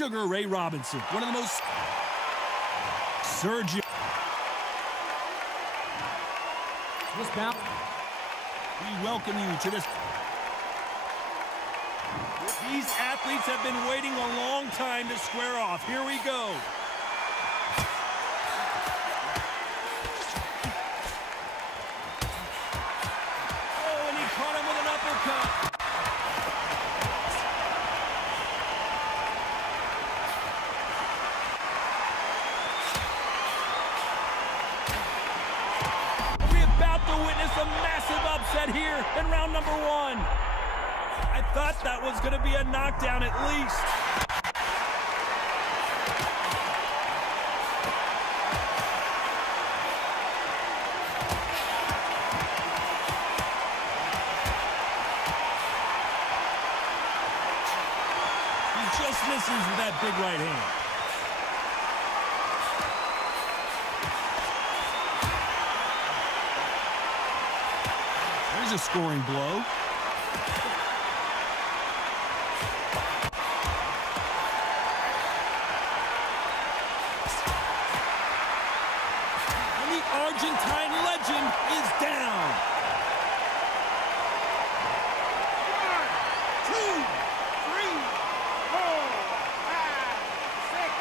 Sugar Ray Robinson, one of the most surgeon. This bout. We welcome you to this. These athletes have been waiting a long time to square off. Here we go. Oh, and he caught him with an uppercut. To witness a massive upset here in round number 1. I thought that was going to be a knockdown at least. He just misses with that big right hand. A scoring blow. And the Argentine legend is down. 1, 2, 3, 4, 5, 6.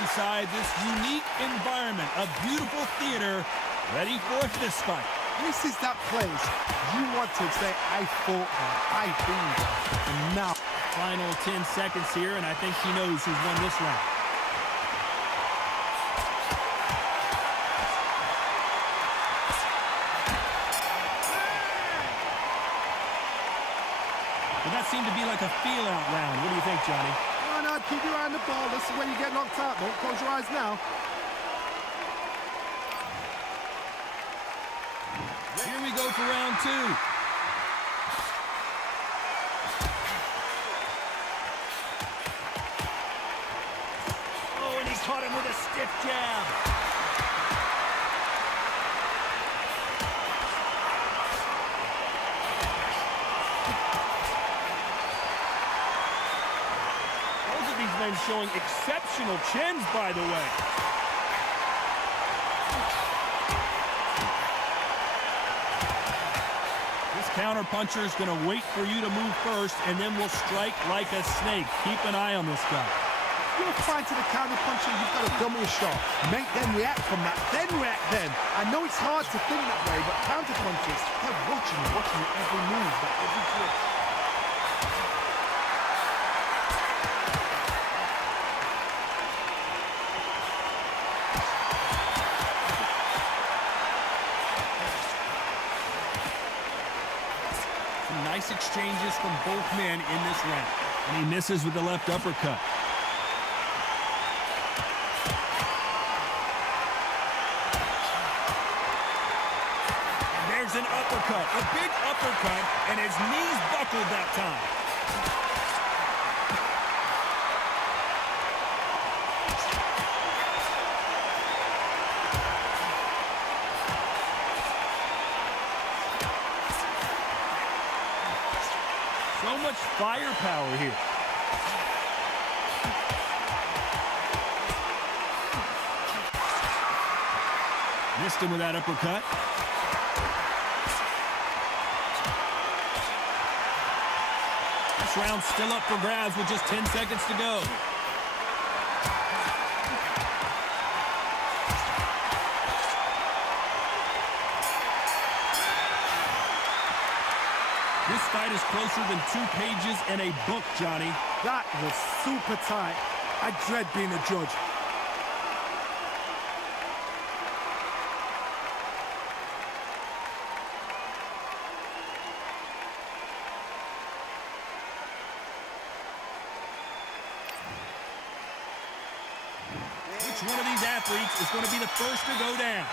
Inside this unique environment, a beautiful theater, ready for a fist fight. This is that place you want to say, I fought there, I've been there, and now. Final 10 seconds here, and I think he knows who's won this round. Well, that seemed to be like a feel-out round. What do you think, Johnny? No, keep your eye on the ball. This is when you get knocked out. Don't close your eyes now. Here we go for round 2. Oh, and he caught him with a stiff jab. Men showing exceptional chins, by the way. This counter puncher is going to wait for you to move first, and then will strike like a snake. Keep an eye on this guy. You're fine to the counter puncher. You've got to dummy a shot. Make them react from that, then react then. I know it's hard to think that way, but counter punchers, they're watching every move, every twitch. Nice exchanges from both men in this round. And he misses with the left uppercut. And there's an uppercut, a big uppercut, and his knees buckled that time. So much firepower here. Missed him with that uppercut. This round's still up for grabs with just 10 seconds to go. This fight is closer than 2 pages in a book, Johnny. That was super tight. I dread being a judge. Which one of these athletes is going to be the first to go down?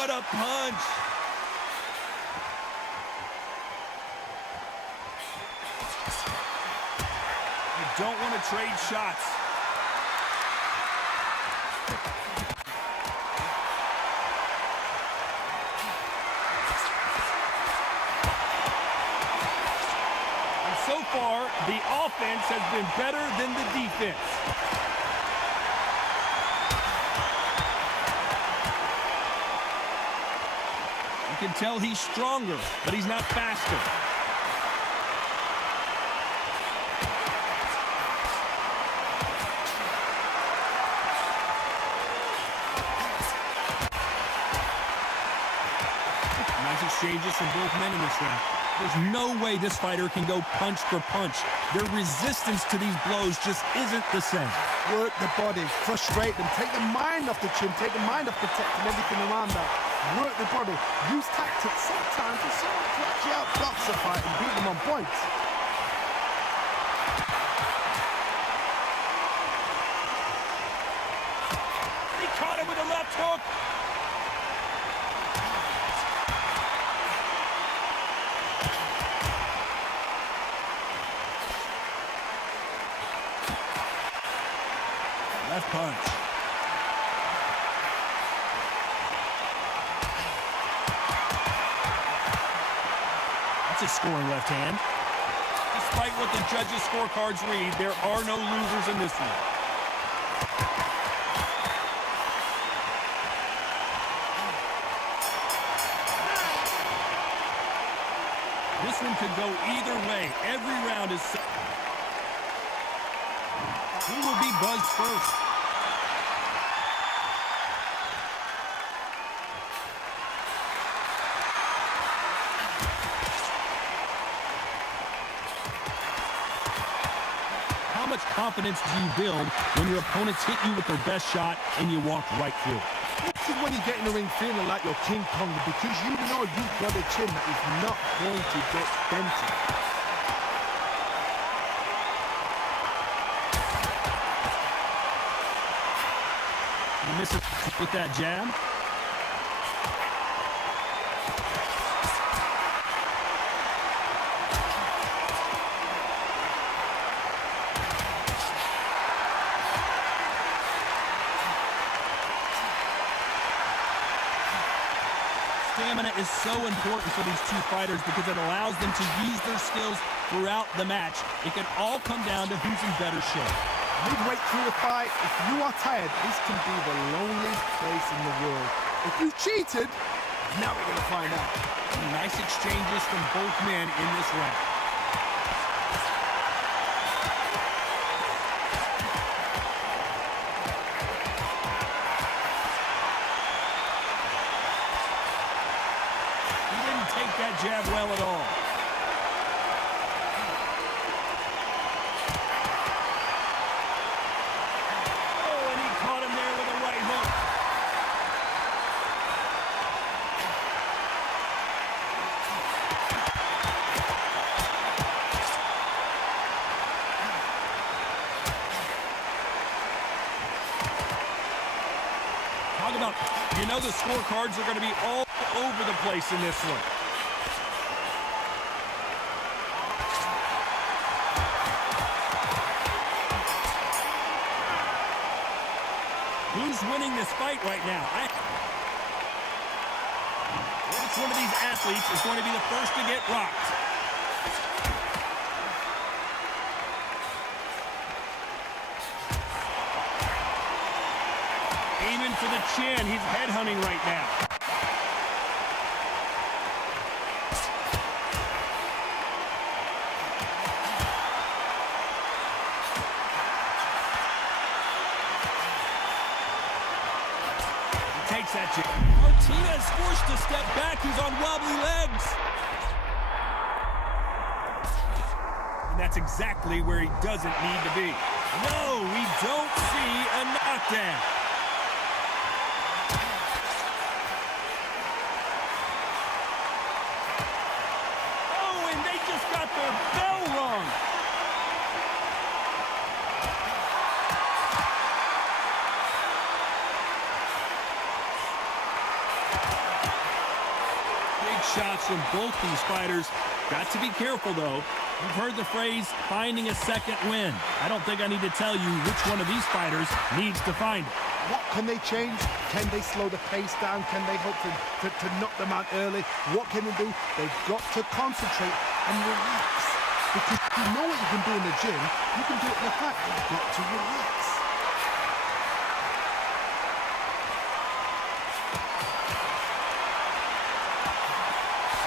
What a punch! I don't want to trade shots. And so far, the offense has been better than the defense. You can tell he's stronger, but he's not faster. Nice exchanges from both men in this round. There's no way this fighter can go punch for punch. Their resistance to these blows just isn't the same. Work the body, frustrate them, take the mind off the chin, take the mind off protecting everything around that. Work the body, use tactics sometimes to sort of actually outbox the fight and beat them on points. He caught him with a left hook. Left punch. That's a scoring left hand. Despite what the judges' scorecards read, there are no losers in this one. This one could go either way. Every round is... Who will be buzzed first? How much confidence do you build when your opponents hit you with their best shot and you walk right through? This is when you get in the ring feeling like you're King Kong because you know you've got a chin that is not going to get dented. You miss it with that jab. Stamina is so important for these two fighters because it allows them to use their skills throughout the match. It can all come down to who's in better shape. Midway through the fight, if you are tired, this can be the loneliest place in the world. If you cheated, now we're going to find out. Nice exchanges from both men in this round. He didn't take that jab well at all. You know the scorecards are going to be all over the place in this one. Who's winning this fight right now? Which one of these athletes is going to be the first to get rocked? Aiming for the chin. He's headhunting right now. He takes that jab. Martina is forced to step back. He's on wobbly legs. And that's exactly where he doesn't need to be. No, we don't see a knockdown. Got their bell rung. shots from both these fighters. Got to be careful, though. You've heard the phrase, finding a second win. I don't think I need to tell you which one of these fighters needs to find it. What can they change? Can they slow the pace down? Can they hope to knock them out early? What can they do? They've got to concentrate and relax. Because you know what you can do in the gym, you can do it in the fight. You've got to relax.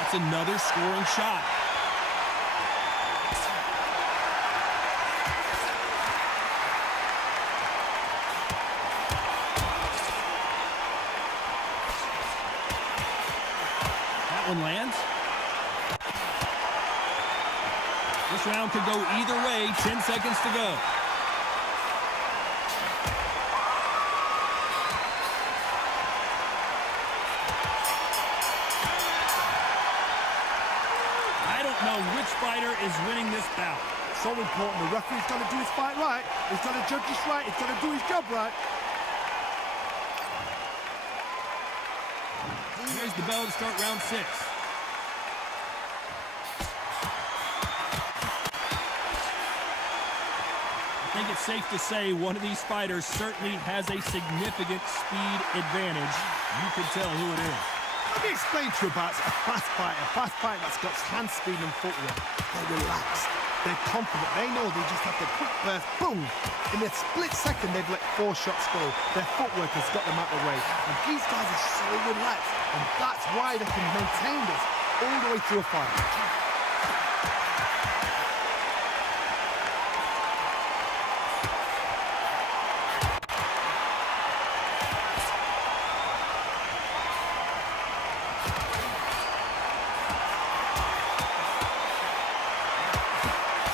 That's another scoring shot. One lands. This round could go either way. 10 seconds to go. I don't know which fighter is winning this bout. So important. The referee's got to do his fight right. He's got to judge this right. He's got to do his job right. Here's the bell to start round 6. I think it's safe to say one of these fighters certainly has a significant speed advantage. You can tell who it is. Let me explain to you about a fast fighter that's got hand speed and footwork. They're relaxed. They're confident. They know they just have to quick burst, boom. In a split second, they've let 4 shots go. Their footwork has got them out of the way. And these guys are so relaxed. And that's why they can maintain this all the way through a fight.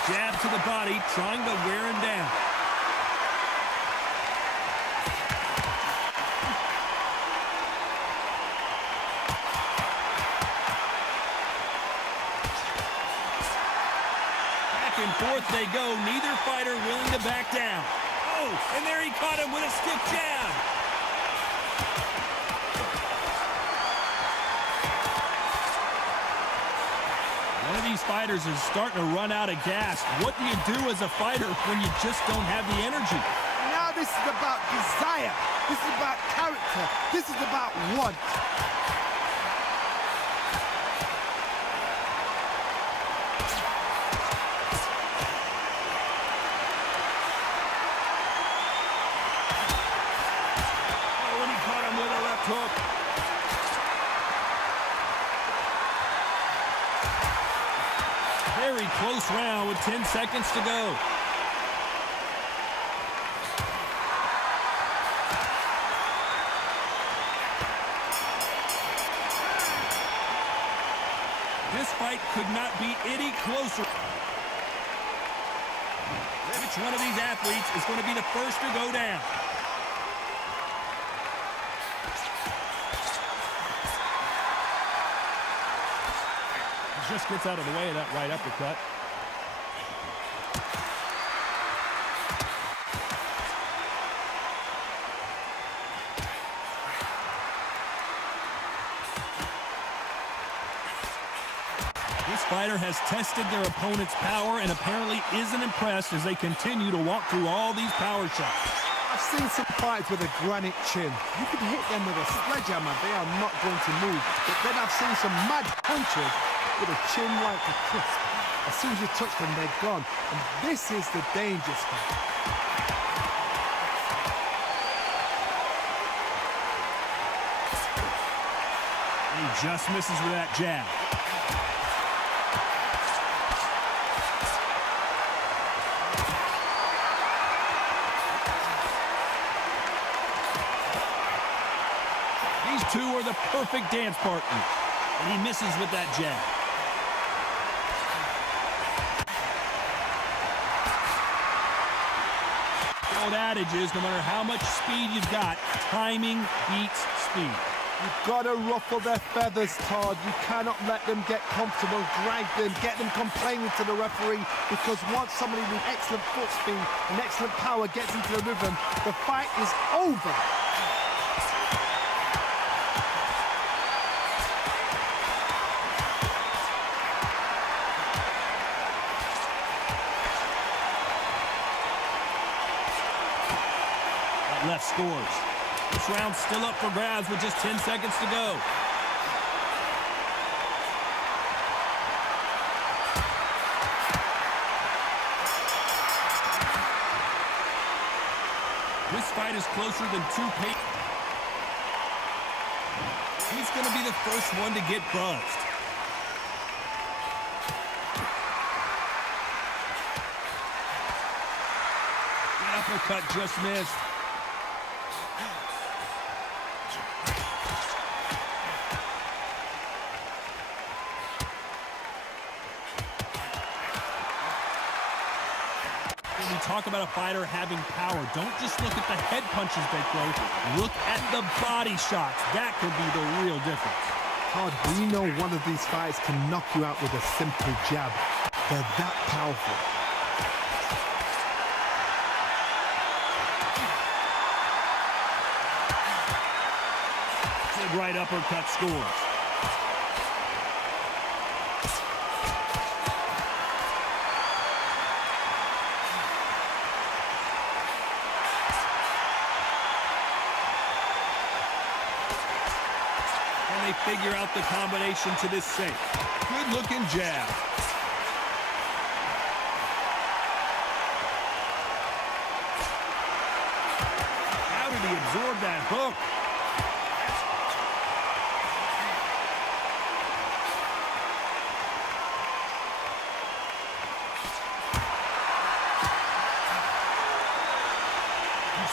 Jab to the body, trying to wear him down. Back and forth they go, neither fighter willing to back down. Oh, and there he caught him with a stiff jab. One of these fighters is starting to run out of gas. What do you do as a fighter when you just don't have the energy? Now this is about desire. This is about character. This is about want. Oh, and he caught him with a left hook. Very close round with 10 seconds to go. This fight could not be any closer. Which one of these athletes is going to be the first to go down? Just gets out of the way of that right uppercut. This fighter has tested their opponent's power and apparently isn't impressed as they continue to walk through all these power shots. I've seen some fights with a granite chin. You can hit them with a sledgehammer, they are not going to move. But then I've seen some mad punches with a chin like a crisp. As soon as you touch them, they're gone. And this is the dangerous part. He just misses with that jab. These two are the perfect dance partners. And he misses with that jab. The old adage is, no matter how much speed you've got, timing beats speed. You've got to ruffle their feathers, Todd. You cannot let them get comfortable, drag them, get them complaining to the referee, because once somebody with excellent foot speed and excellent power gets into the rhythm, the fight is over. that left scores. This round's still up for grabs with just 10 seconds to go. This fight is closer than two paces. He's going to be the first one to get buzzed. That uppercut just missed. When we talk about a fighter having power, don't just look at the head punches they throw. Look at the body shots. That could be the real difference. Hard, we know one of these fighters can knock you out with a simple jab. They're that powerful. Big right uppercut scores. Figure out the combination to this sink. Good looking jab. How did he absorb that hook?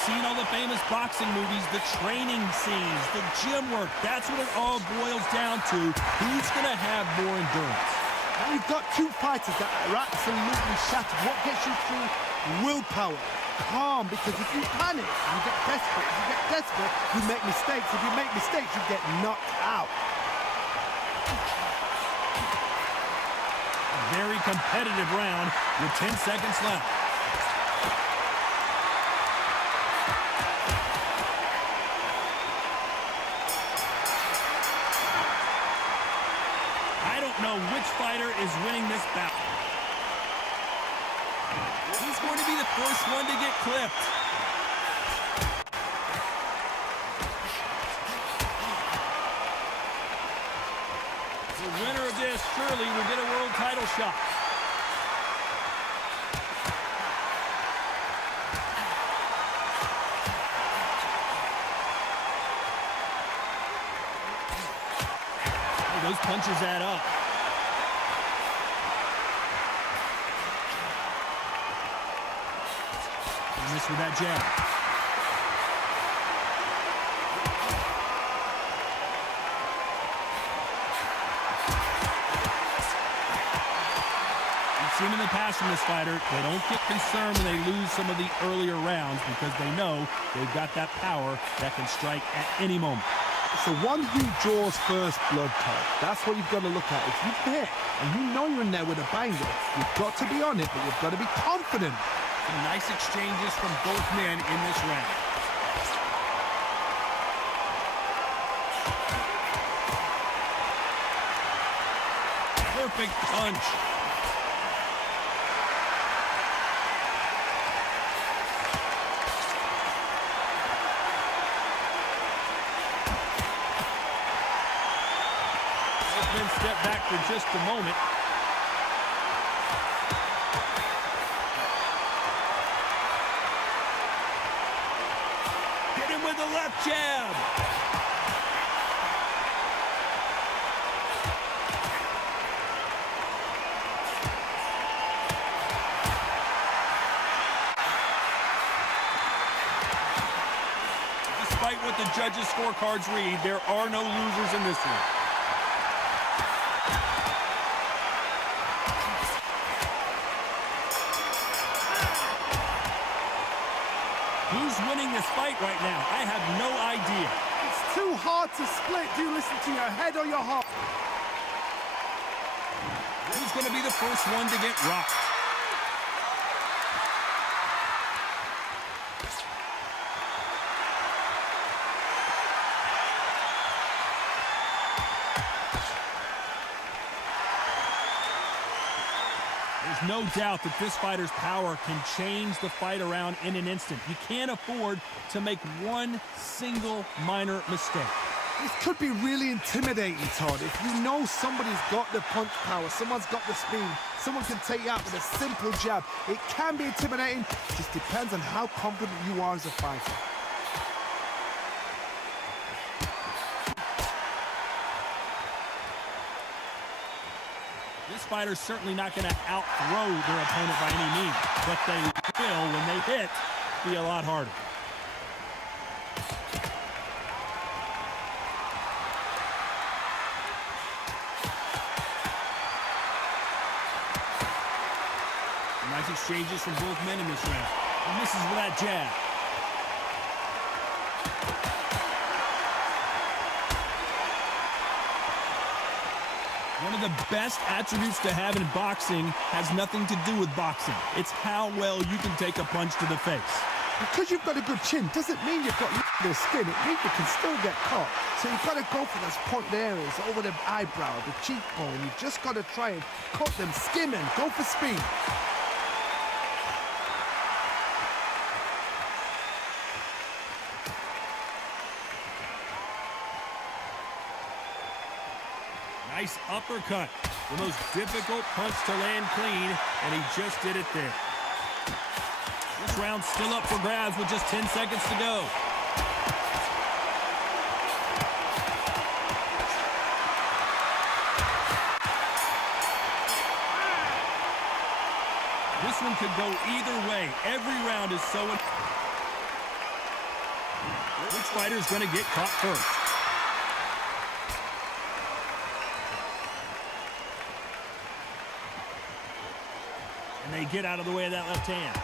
Seen all the famous boxing movies, the training scenes, the gym work. That's what it all boils down to. Who's going to have more endurance? Now you've got two fighters that are absolutely shattered. What gets you through? Willpower. Calm, because if you panic, you get desperate. If you get desperate, you make mistakes. If you make mistakes, you get knocked out. A very competitive round with 10 seconds left. Know which fighter is winning this bout. He's going to be the first one to get clipped. The winner of this surely will get a world title shot. Oh, those punches add up. Miss with that jab. We've seen in the past from this fighter, they don't get concerned when they lose some of the earlier rounds because they know they've got that power that can strike at any moment. So one who draws first blood, Todd, that's what you've got to look at. If you're there and you know you're in there with a banger, you've got to be on it, but you've got to be confident. Some nice exchanges from both men in this round. Perfect punch. Both men step back for just a moment. With the left jab. Despite what the judges' scorecards read, there are no losers in this one. Who's winning this fight right now? I have no idea. It's too hard to split. Do you listen to your head or your heart? Who's going to be the first one to get rocked? There's no doubt that this fighter's power can change the fight around in an instant. You can't afford to make one single minor mistake. This could be really intimidating, Todd. If you know somebody's got the punch power, someone's got the speed, someone can take you out with a simple jab, it can be intimidating. It just depends on how confident you are as a fighter. This fighter's certainly not going to outthrow their opponent by any means, but they will, when they hit, be a lot harder. Nice exchanges from both men in this round. He misses with that jab. One of the best attributes to have in boxing has nothing to do with boxing. It's how well you can take a punch to the face. Because you've got a good chin doesn't mean you've got the skin. It means you can still get caught. So you've got to go for those pointed areas over the eyebrow, the cheekbone. You've just got to try and cut them, skim and go for speed. Nice uppercut. The most difficult punch to land clean, and he just did it there. This round's still up for grabs with just 10 seconds to go. This one could go either way. Every round is so... Which fighter's going to get caught first? And they get out of the way of that left hand.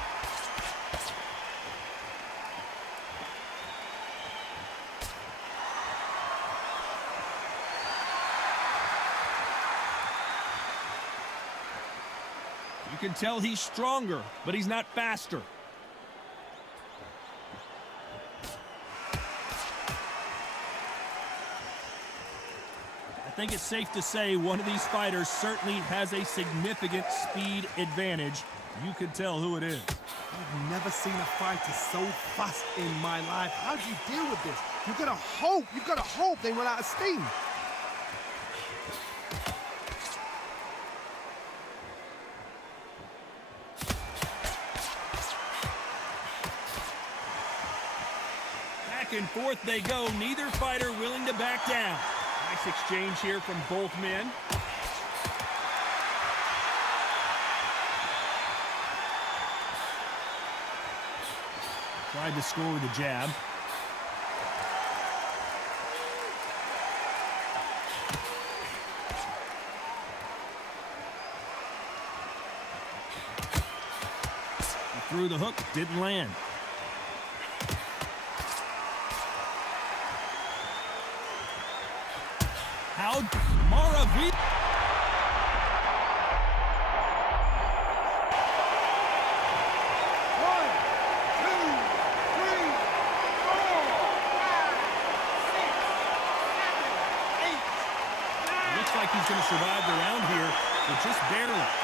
You can tell he's stronger, but he's not faster. I think it's safe to say one of these fighters certainly has a significant speed advantage. You can tell who it is. I've never seen a fighter so fast in my life. How do you deal with this? You've got to hope they run out of steam. Back and forth they go, neither fighter willing to back down. Nice exchange here from both men. Tried to score with a jab. He threw the hook, didn't land. How Maravilla. Looks like he's going to survive the round here, but just barely.